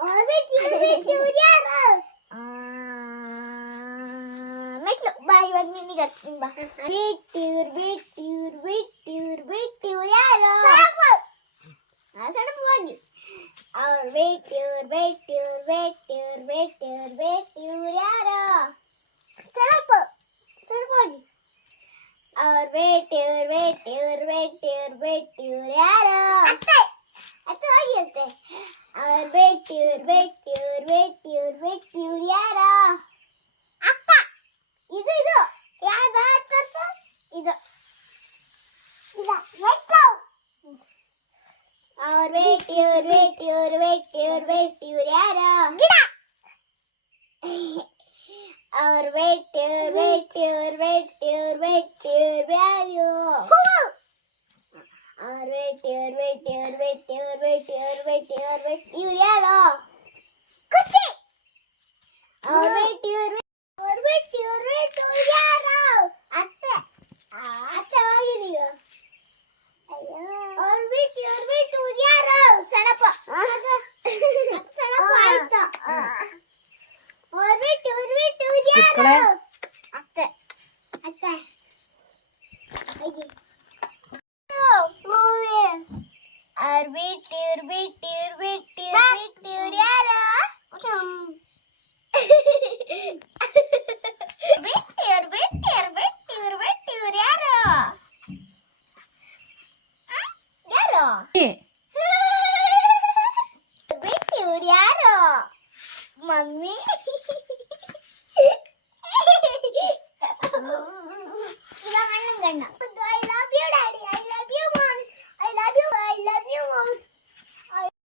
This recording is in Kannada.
और बेटी यारो ಮೆಟ್ಲು ಬಾ ಇವಾಗ ನಿನ್ನಿಗೆ ಅರ್ಸ್ತೀನಿ ಬಾ ಬೇಟಿ ಯಾರೋ ಸಡಪವಾಗಿ ಅವ್ರ ಬೇಟಿ ಯಾರೋ ಸಡಪವಾಗಿ ಅವ್ರ ಬೇಟಿ ಯಾರೋ ಅರ್ಥವಾಗಿ ಅಂತೆ ಅವ್ರ ಬೇಟಿ ಯಾರೋ ಅಕ್ಕ ಇದು ಯಾವ್ದ ಇದು ಅವ್ರ ಬೇಟಿ ಯಾರೋ ಗಿಡ ಅವ್ರ ಬೇಟಿ ಯಾರೋ ಅವ್ರ ಬೇಟಿ ಯಾರೋ ಕುಚ್ಚಿ ಅವ್ರ ಬೇಟಿ ಯಾರೋ ಅತ್ತೆ ಹೋಗಿ ನೀವು ಅವ್ರ ಬೇಟಿ ಯಾರೋ ಸಣಪ ಆಯ್ತು ಅವ್ರ ಬೇಟಿ ಯಾರೋ ಅತ್ತೆ ಹೋಗಿ ಅವ್ರ ಬೇಟಿ ಯಾರೋ ಯಾರೋ ಮಮ್ಮಿ ಇವಾಗ ಅಣ್ಣನ ಗಂಡ